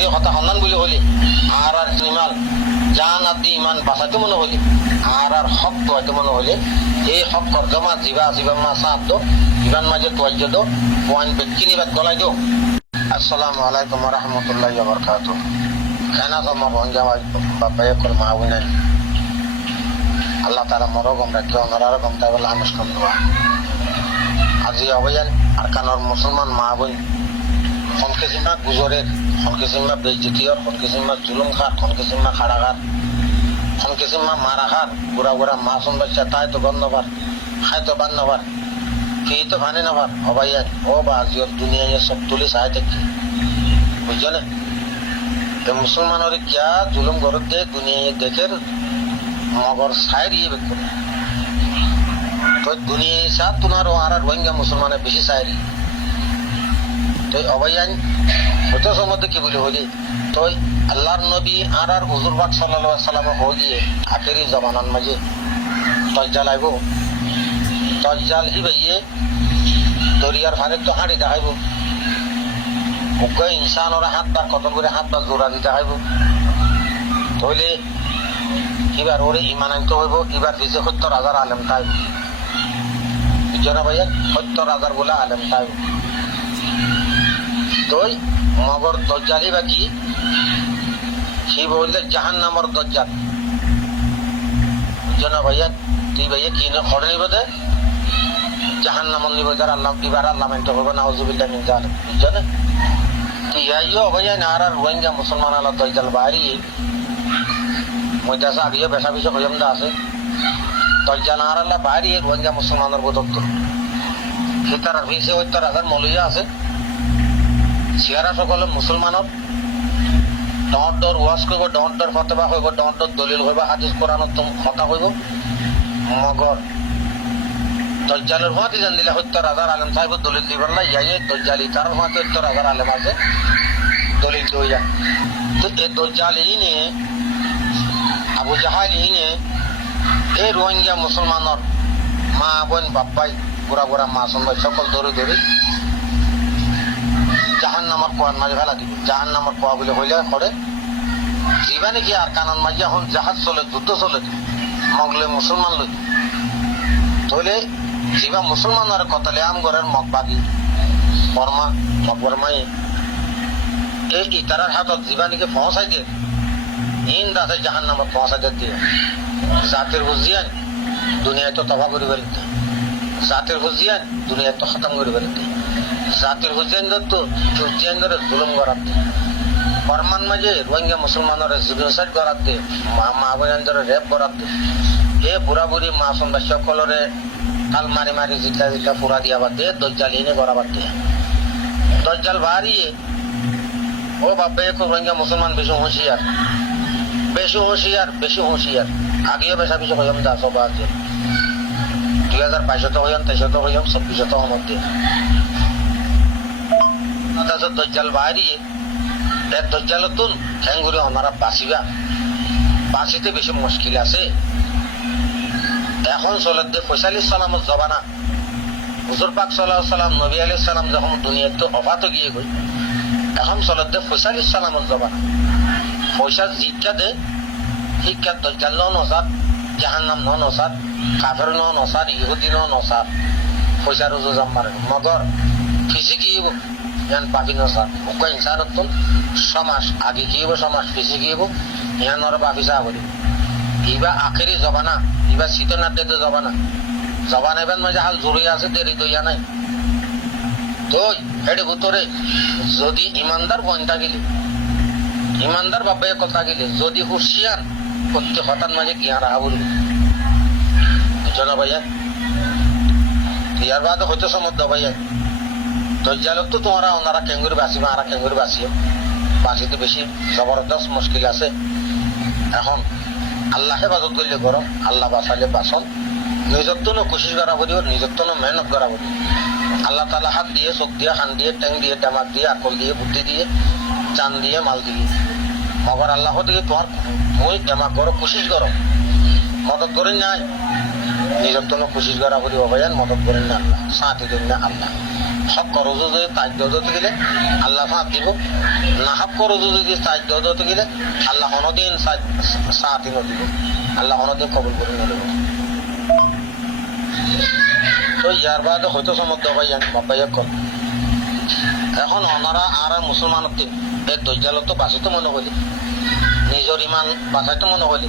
এই কথা সন্ধান বুলি হলে আর ইমান জান আদি ইমান বাঁচাইতে মনে হলে আর হক তোয়াইতে মনে হলে এই হক জমা জিবা জিবান মা সাহায্য জিবান মাঝে তোয়াজ্য দো পয়েন্ট ব্যক্তি নিবাদ গলাই দো। আসসালামু আলাইকুম রহমতুল্লাহ বরকাত। খানা জমা ভঞ্জামাই বাপাই কল মাহবুনাই আল্লাহ তালা মরগম রাখে অনরারগম তাই বলে আনুষ্কান দোয়া আজি অবয়ান আর কানর মুসলমান মা বোন খনকেসিমা গুজরের খনকেসিমা বেজ্জিতিয়র খনকেসিমা জুলুম খার খনকেসিমা খাড়াঘাট খনকেসিমা মারাঘাট বুড়া বুড়া মা শুন বাচ্চা তাই তো বন্ধবার খাই তো বান্নবার কি তো ভানে নবার অবাইয়ান ও বা আজিও দুনিয়া সব তুলি চাই থাকি বুঝছো না তো মুসলমানের কিয়া জুলুম গরত দে দুনিয়া দেখের মগর সাইড ইয়ে বেক করে তো দুনিয়া সাথ তোমার আর রোহিঙ্গা মুসলমানের বেশি সাইড তো অবাইয়ান হতে সম্বন্ধে কি বলি হলি তো আল্লাহর নবী আর হুজুর পাক সাল্লাল্লাহু আলাইহি সাল্লাম হয়ে আখেরি জমানার মাঝে দজ্জাল আইব দজ্জাল ইবাইয়ে দরিয়ার ফারে তো হাঁড়ি দেখাইব উগ্র ইনসান ওরা হাত বার কত করে হাত বার জোড়া দিতে খাইব তাহলে এবার ওরে ইমান আনতে হইব এবার দিছে ৭০,০০০ আলেম খাইব বুঝছো ভাইয়া ৭০,০০০ বলে আলেম খাইব তুই মগর দজ্জালি বা কি সে বললে জাহান নামর দজ্জাল বুঝছো না ভাইয়া তুই ভাইয়া কি খড়ে নিব দে জাহান নামর নিব যার আল্লাহ এবার আল্লাহ মানতে হবে নাউজুবিল্লাহ মিন যালিক বুঝছো না ইয়াইও ভাইয়া আর রোহিঙ্গা মুসলমান আল্লাহ দজ্জাল বাড়ি মইতাসা আগিয়ে বেসা পিছা হইমদা আছে দজ্জাল আর আল্লাহ বাড়ি রোহিঙ্গা মুসলমানের বোধত্ব সীতার ভিসে ৭০,০০০ মৌলিয়া আছে সিয়ারা সকল মুসলমানত ডর ওয়াজ করব ডর ফতোয়া হইব ডর দলিল হইব হাদিস কোরআনত কথা হইব মগর দজ্জালের হুয়াতে জান দিলে ৭০,০০০ আলেম সাহেব দলিল দিবার না ইয়াই দজ্জালি তার হুয়াতে ৭০,০০০ আলেম আছে দলিল দইয়া তো এই দজ্জাল ইনে আবু জাহাল ইনে এই রোহিঙ্গা মুসলমানের মা বোন বাপ্পাই বুড়া বুড়া মা সন্ধ্যা সকল ধরে ধরে জাহান নামর কোয়ার মাঝে ফেলা দিবে জাহান নামর কোয়া বলে হইলে করে জীবানে কি আর কানন মাঝে এখন জাহাজ চলে যুদ্ধ চলে মগলে মুসলমান লই তাহলে জীবা মুসলমানের কতলে আম ঘরের মগ বাগি বর্মা মগ বর্মাই এই ইতারার হাতত জীবানিকে পৌঁছাই দিয়ে ইন দাসে জাহান নামত পৌঁছাই দিয়ে জাতির হুজিয়ান দুনিয়ায় তো তবা করি বেরিতে জাতির হুজিয়ান দুনিয়ায় তো খতম করি বেরিতে জাতির হুজিয়ানদের তো হুজিয়ানদের জুলুম করাতে বর্মান মাঝে রোহিঙ্গা মুসলমানের জিনোসাইড করাতে মা বোনদের রেপ করাতে এ বুড়া বুড়ি মা সন্ধ্যা সকলরে কাল মারি মারি জিল্লা জিল্লা পুরা দিয়া বাদ দিয়ে দজ্জাল ইনে করাবার দিয়ে দজ্জাল বাড়িয়ে ও বাবা এক রোহিঙ্গা মুসলমান বেশি হুঁশিয়ার বেশি হুঁশিয়ার আগেও বেশা বেশি হইম দা সব আছে ২০২২ হইম ২৩ হইম ২৬ মধ্যে দজ্জাল বাড়িয়ে এক দজ্জালতুন ঠ্যাঙ্গুরি ওনারা বাঁচিবা বাঁচিতে বেশি মুশকিল আছে এখন চলত দে ৪৫ সালামত জবানা হুজুর পাক সাল্লাল্লাহু আলাইহি সাল্লাম নবী আলাইহিস সালাম যখন দুনিয়াতে অফাত গিয়ে গই এখন চলত দে ৪৫ সালামত জবানা পয়সা জিজ্ঞা দে শিক্ষা দজ্জাল ন নসাদ জাহান্নাম ন নসাদ কাফের ন নসাদ ইহুদি ন নসাদ পয়সা রুজু জাম মারে মগর ফিসি গিয়েব ইয়ান পাবি নসাদ উকা ইনসানতুন সমাজ আগে গিয়েব সমাজ ফিসি গিয়েব ইয়ান ওর পাবি চা বলি ইবা আখেরি জবানা ইবা শীতনার দে জবানা জবানা এবার মাঝে হাল জড়িয়ে আছে দেরি দইয়া নাই তো হেডে ভিতরে যদি ইমানদার বন থাকিলে ইমানদার বাবাই কথা গেলে যদি হুশিয়ার করতে হঠাৎ মাঝে গিয়া রাহা বলবে বুঝছো না ভাইয়া ইয়ার বাদ হইতে সমর্থ ভাইয়া দজ্জালত তো তোমরা ওনারা কেঙ্গুরি বাঁচিবা আর কেঙ্গুরি বাঁচিও বাঁচিতে বেশি জবরদস্ত মুশকিল আছে এখন আল্লাহ হেফাজত করলে গরম আল্লাহ বাঁচালে বাঁচন নিজের তো কোশিশ করা পড়িব নিজের তো মেহনত করা পড়িব আল্লাহ তালা হাত দিয়ে চোখ দিয়ে হান দিয়ে ট্যাং দিয়ে ডামাক দিয়ে আকল দিয়ে বুদ্ধি দিয়ে চান দিয়ে মাল দিয়ে মগর আল্লাহ দিকে তোমার তুই ডামাক করো কোশিশ করো মদত করেন নাই নিজের তো কোশিশ করা পড়িব ভাইয়ান মদত করেন না আল্লাহ সাথে দেন না আল্লাহ হক করজ যদি তাজ্য হতে গেলে আল্লাহ সাথ দিব, না হক করজ যদি তাজ্য হতে গেলে আল্লাহ অনদিন সাথই দিব, আল্লাহ অনদিন কবুল করে নেব। তো ইয়ার বাদে হয়তো সমর্থ ভাই বাবাইয়া কর এখন ওনারা আর মুসলমানের দিন এই দজ্জালত বাঁচিতে মনে হলি, নিজের ইমান বাঁচাইতে মনে হলি,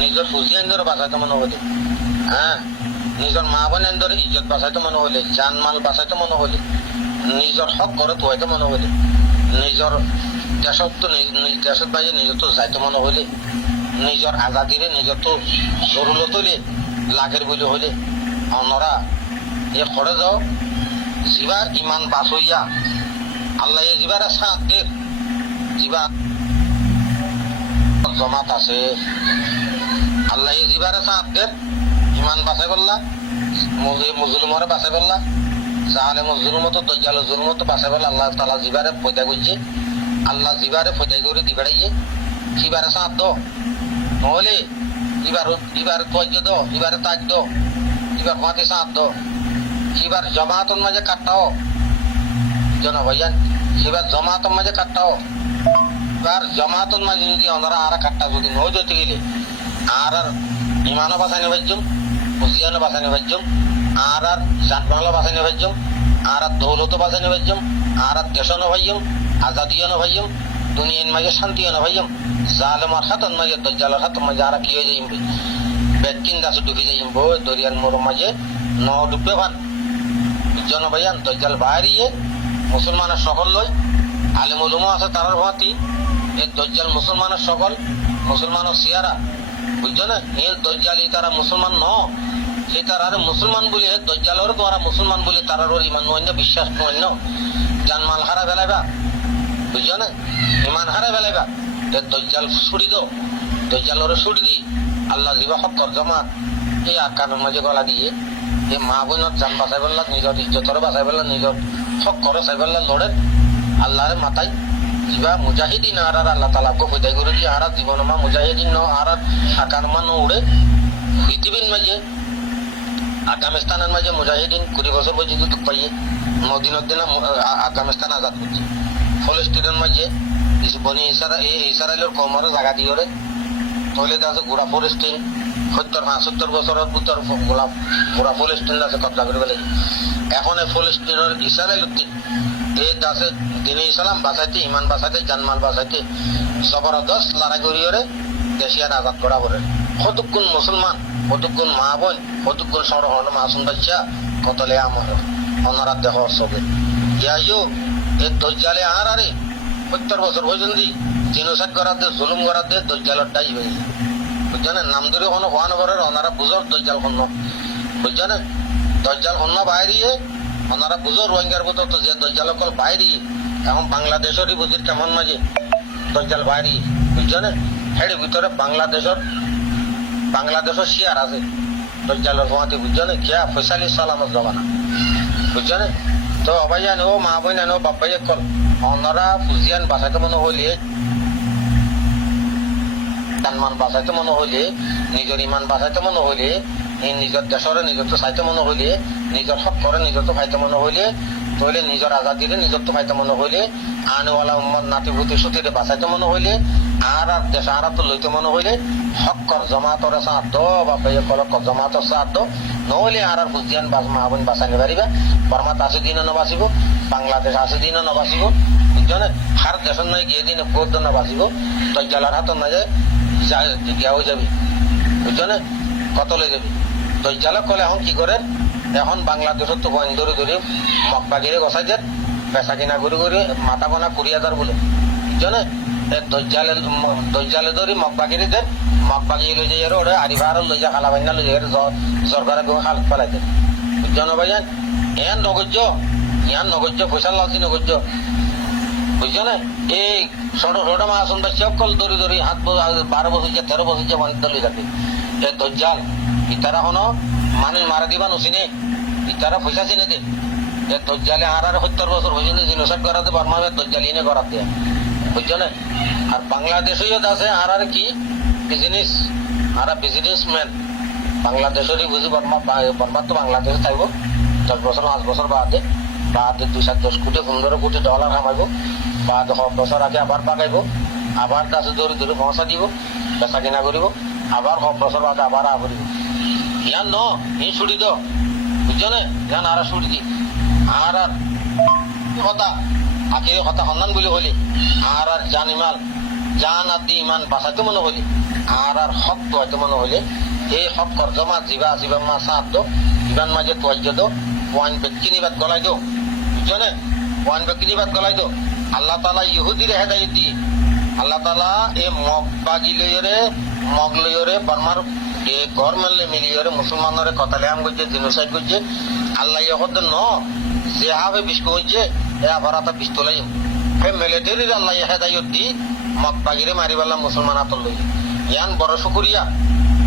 নিজের ফুজিয়ানদের বাঁচাইতে মনে হলি, হ্যাঁ নিজের মা বোনের ইজ্জত বাঁচাইতে মনে হলি, জানমাল বাঁচাইতে মনে হলি, নিজের হক ঘরে ধোয়াইতে মনে হলি, নিজের দেশত তো দেশের বাইরে নিজের তো যাইতে মনে হলি, নিজের আজাদিরে নিজের তো জরুরত হলে লাগের বলে হলে ওনারা এ করে যাও জিবা ইমান বাস হইয়া আল্লাহ জিবার সাথ দে জিবা জমাত আছে আল্লাহ জিবার সাথ দে ইমান বাঁচাই বললা মুজলুমরে বাঁচাই বললা জাহালে মজলুমত দজ্জাল জুলমত বাঁচাই বললা আল্লাহ তাআলা জিবারে পয়দা করছে আল্লাহ জিবারে পয়দা করে দিবাড়াইয়ে জিবারে সাথ দো নহলে এবার ধৈর্য দো এবারে তাজ দো এবার মাতে সাথ দো এবার জমাতন মাঝে কাটটাও জন ভাইয়ান এবার জমাতন মাঝে কাটটাও এবার জমাতন মাঝে যদি ওনারা আর কাটটা যদি নয় যেতে গেলে আর ইমানও বাঁচানি ভাজ্যম হুজিয়ানও বাঁচানি ভাজ্যম আর জাতমালও বাঁচানি ভাজ্যম আর দৌলতও বাঁচানি ভাজ্যম আর দেশও ভাইয়ম আজাদিও ভাইয়ম দুনিয়ার মাঝে শান্তিও ভাইয়ম জালেমার হাতন মাঝে দজ্জালের হাতন মাঝে আর কি হয়ে যাইম বেকিন গাছে ঢুকে যাইম বই দরিয়ার মোর মাঝে ন ডুববে ভান জন ভাইয়ান দজ্জাল বাইরিয়ে মুসলমানের সকল লই আলেম উলুমও আছে তারার ভাতি এই দজ্জাল মুসলমানের সকল মুসলমানের সিয়ারা বুঝছো না এই দজ্জালি তারা মুসলমান ন সেই তারা মুসলমান বলে দজ্জালের দ্বারা মুসলমান বলে তারার ইমান নয় বিশ্বাস নয় জানমাল হারা বেলাইবা বুঝছো না ইমান হারা বেলাইবা দজ্জাল ছুড়ি দো দজ্জালরে ছুড়ি দি আল্লাহ জিবা হত্তর জমা এই আকামের মাঝে গলা দিয়ে এই মা বোনের জান বাঁচাই বললা নিজের ইজ্জতরে বাঁচাই বললা নিজের হক করে চাই বললা লড়ে আল্লাহরে মাথায় জিবা মুজাহিদিন আর আল্লাহ তালা গোদাই করে দিয়ে আর জীবন মা মুজাহিদিন আর আকার মা উড়ে পৃথিবীর মাঝে আফগানিস্তানের মাঝে মুজাহিদিন 20 বছর পর্যন্ত দুঃখ পাইয়ে মদিনের দিন আফগানিস্তান আজাদ করছে ফলস্তিনের মাঝে বনি ইসরায়েলের কমরে জায়গা দিয়ে তৈলে আছে গোড়া ফলস্তিন 70-75 বছরের ভিতর গোড়া ফলস্তিন আছে কবজা করে ফেলে এখন এই ফলস্তিনের ইসরায়েলের দিন এই আছে দিনে ইসলাম বাঁচাইতে ইমান বাঁচাইতে জানমাল বাঁচাইতে জবরদস্ত লড়াই করিয়ে দেশিয়ার আজাদ করা করে কতক্ষণ মুসলমান কতক্ষণ মা বোন কতক্ষণ সরহল মাসুম বাচ্চা কতলে আমার ওনারা দেহ সবে ইয়াইও এই দজ্জালে আর আরে 70 বছর পর্যন্ত জিনোসাইড করার দিয়ে জুলুম করার দিয়ে দজ্জালের ডাই হয়ে যায় বুঝছেন নাম ধরে কোনো হওয়ান করার ওনারা বুঝর দজ্জাল খন্ন বুঝছেন দজ্জাল খন্ন বাইরিয়ে ওনারা বুঝর রোহিঙ্গার মতো তো যে দজ্জাল কল বাইরিয়ে এখন বাংলাদেশেরই বুঝির কেমন মাঝে দজ্জাল বাইরিয়ে বুঝছেন হেড ভিতরে বাংলাদেশের শিয়ার আছে দজ্জালের হওয়াতে বুঝছেন কিয়া ফৈসালি সালামত জমানা বুঝছেন তো অবাই জানো মা বই জানো বাপ্পাই কল ওনারা ফুজিয়ান বাঁচাইতে মনে হইলে জানমান বাঁচাইতে মনে হইলে নিজের ইমান বাঁচাইতে মনে হইলে নিজের দেশের নিজের তো চাইতে মনে হইলে নিজের হক করে নিজের তো খাইতে মনে হইলে তাহলে নিজের আজাদিরে নিজের তো খাইতে মনে হইলে আনেওয়ালা উম্মত নাতি ভূতি সুতিরে বাঁচাইতে মনে হইলে আর দেশ আর তো লইতে মনে হইলে হক কর জমাতর সাথ দো বাপাই কল জমাতর সাথ দো নহলে আর ফুজিয়ান মা বোন বাঁচাইতে পারিবা বর্মাত 80 দিনও নবাচিব বাংলাদেশ 80 দিনও নবাচিব বুঝছেন হার দেশের নয় গিয়ে দিনে বহুত নবাচিব দজ্জালার হাত না যায় গিয়া হয়ে যাবি বুঝছেন কত লই যাবি দজ্জালক কলে এখন কি করে এখন বাংলাদেশের তো বইন ধরে ধরে মকবাগিরে গছাই দেন পেশা কিনা করে করে মাথা কোনা 20,000 বলে বুঝছেন দজ্জালে ধরে মকবাগিরে দেন মকবাগি লই যাই ওরে আরিবার লই যা খালা বাইনা লই যাই সরকারে খাল ফেলাই দেন বুঝছেন ভাইয়ান ইয়ান নগজ্য পয়সা লাগছি নগজ্য বুঝছো না এই ছোট ছোট মাসুম সকল দড়ি দড়ি হাত 12 বছর 13 বছর মানুষ দলি থাকে এই দজ্জাল ইতারা হনো মানুষ মারা দিবা নসিনে ইতারা পয়সা চিনে দে এই দজ্জালে আর 70 বছর হয়েছে জিনোসাইড করাতে বার্মাবে দজ্জাল ইনে করাতে বুঝছো না আর বাংলাদেশও আছে আর কি বিজনেস আর বিজনেসম্যান বাংলাদেশেরই বুঝি বর্মা তো বাংলাদেশে থাকবো 10 বছর 5 বছর বাদে বা 2-10 কোটি 15 কোটি ডলার কামাইব বা 10 বছর আগে আবার বাগাইব আবার কাছে ধরে ধরে পয়সা দিব বেচা কিনা করিব আবার 10 বছর বাদে আবার আবরিব ইয়ান ন এই ছুটি তো বুঝছো না ইয়ান আর ছুটি দি আর কথা আখিরে কথা সন্ধান বুলি হলি আর জানিমাল জান আদি ইমান বাঁচাইতে মনে হলি আর হক তোয়াইতে মনে হলে এই হক জমা জিবা জিবা মা সাত ইমান মাঝে তোয়াই দো ওয়ান ব্যক্তি নিবাদ গলাই দো বুঝছো না ওয়ান ব্যক্তি নিবাদ গলাই দো আল্লাহ তালা ইহুদির হেদায়ত দি আল্লাহ তালা এই মগবাগিলরে মগলরে বর্মার ঘর মেলে মিলিয়রে মুসলমানরে কতালিয়াম করছে জিনোসাইড করছে আল্লাহ ইহদ ন যে হাবে বিস্ক হয়েছে এ আবার আতা পিস্তলাই হে মিলিটারির আল্লাহ হেদায়ত দি মগবাগিরে মারিবাল্লা মুসলমান হাতল লই ইয়ান বড় শুকুরিয়া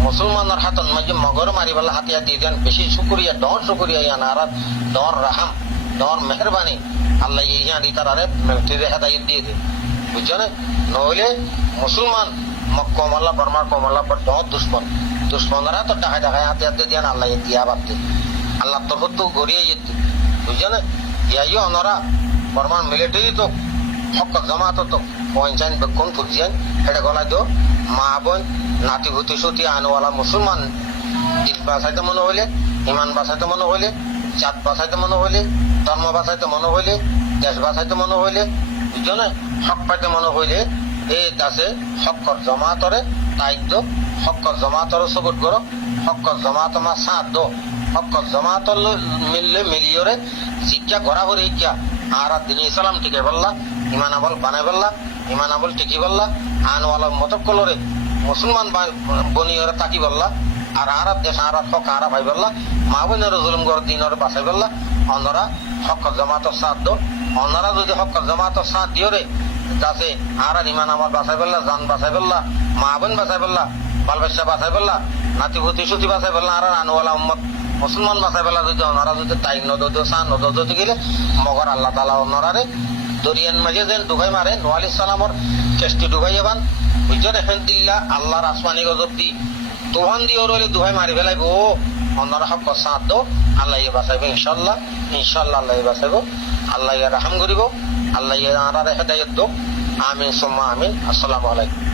মুসলমানের হাতন মাঝে মগর মারিবাল্লা হাতিয়া দিয়ে দেন বেশি শুকুরিয়া ডর শুকুরিয়া ইয়ান আর ডর রাহাম ডর মেহরবানি আল্লাহ ইয়ান ইতারে মিলিটারি হেদায়ত দিয়ে দে বুঝছো না নইলে মুসলমান কমল্লা বর্মার কমল্লা পর ডর দুশ্মনরা তো ডাকায় ডাকায় হাতে হাতে দিয়ান আল্লাহ দিয়া বাদ দে আল্লাহ তোর তো গড়িয়ে যেতে বুঝছো না ইয়াইও অনরা বর্মার মিলিটারি তো হক জমাত তো পঞ্চায়েত বেক্ষণ ফুজিয়ান এটা গলায় দো মা বোন নাতি ভূতি সুতি আনওয়ালা মুসলমান দিল বাঁচাইতে মনে হইলে ইমান বাঁচাইতে মনে হইলে জাত বাঁচাইতে মনে হইলে ধর্ম বাঁচাইতে মনে হইলে দেশ বাঁচাইতে মনে হইলে বুঝছো না হক পাইতে মনে হইলে এই দাসে হক্কর জমাতরে দায়িত্ব হক্কর জমাতর সবুত করো হক্কর জমাত মা সাথ দো হক্কর জমাতর মিললে মিলিয়রে শিক্ষা ঘোরা ঘুরে ইচ্ছা আর দিন ইসলাম টিকে বললা ইমান আমল বানাই বললা ইমান আমল টিকি বললা আনওয়ালা মতক কলরে মুসলমান বনিয়রে তাকি বললা আর আরব দেশ আরব হক আরব ভাই বললা মা বোনের জুলুম কর দিনরে বাঁচাই বললা অন্যরা হক্কর জমাতর সাথ দো অন্যরা যদি হক্কর জমাতর সাথ দিও রে যাতে আর ইমান আমার বাঁচাই বললা জান বাঁচাই বললা মা বোন বাঁচাই বললা বাল বাচ্চা বাঁচাই বললা নাতি ভূতি সুতি বাঁচাই বললা আর আনওয়ালা উম্মত মুসলমান বাঁচাই বললা যদি ওনারা যদি তাই নদদ সান নদদ গেলে মগর আল্লাহ তালা ওনারে দরিয়ান মাঝে যেন ডুবাই মারে নোহ আলাইহিস সালামর চেষ্টি ডুবাই এবান বুঝছো এখন দিল্লা আল্লাহর আসমানি গজব দি তোহান দি ওর দুহাই মারি ফেলাইব ওনারা হক সাথ দো আল্লাহ বাঁচাইব ইনশাল্লাহ ইনশাল্লাহ আল্লাহ বাঁচাইব আল্লাহ রাহাম করিব আল্লাহ হেদায়ত দো আমিন সুম্মা আমিন আসসালামু আলাইকুম